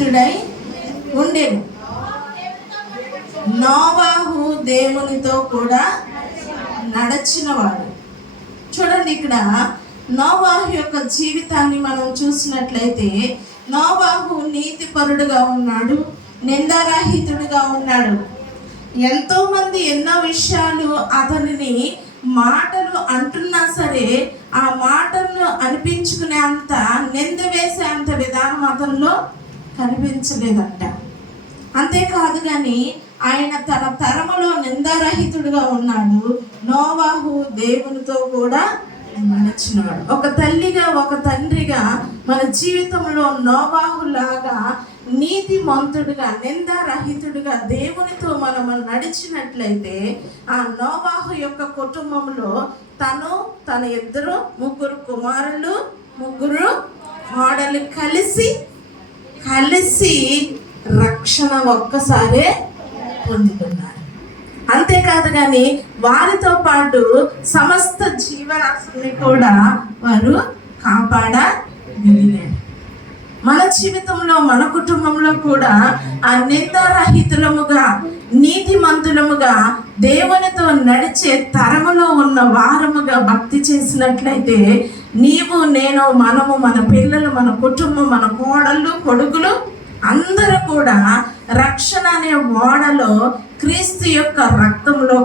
నిందారహితుడై ఉండెను. నోవాహు దేవునితో కూడా నడచినవాడు. చూడండి, ఇక్కడ నోవాహు యొక్క జీవితాన్ని మనం చూసినట్లయితే నోవాహు నీతిపరుడుగా ఉన్నాడు, నిందారహితుడుగా ఉన్నాడు. ఎంతో మంది ఎన్నో విషయాలు అతనిని మాటలు అంటున్నా సరే ఆ మాటలను అనిపించుకునే అంత నింద వేసే అంత విధానం అతనిలో కనిపించలేదంట. అంతేకాదు కానీ ఆయన తన తరములో నిందారహితుడుగా ఉన్నాడు. నోవాహు దేవునితో కూడా నడిచినాడు. ఒక తల్లిగా ఒక తండ్రిగా మన జీవితంలో నోవాహు లాగా నీతిమంతుడుగా నిందారహితుడుగా దేవునితో మనం నడిచినట్లయితే ఆ నోవాహు యొక్క కుటుంబంలో తను, తన ముగ్గురు కుమారులు, ముగ్గురు కోడలు కలిసి రక్షణ ఒక్కసారే పొందుతున్నారు. అంతేకాదు కానీ వారితో పాటు సమస్త జీవరాశుల్ని కూడా వారు కాపాడగలిగారు. మన జీవితంలో మన కుటుంబంలో కూడా ఆ నిందారహితులముగా నీతిమంతులముగా దేవునితో నడిచే తరములో ఉన్న వారముగా భక్తి చేసినట్లయితే నీవు, నేను, మనము, మన పిల్లలు, మన కుటుంబం, మన కోడళ్ళు, కొడుకులు అందరూ కూడా రక్షణ అనే ఓడలో క్రీస్తు యొక్క రక్తంలో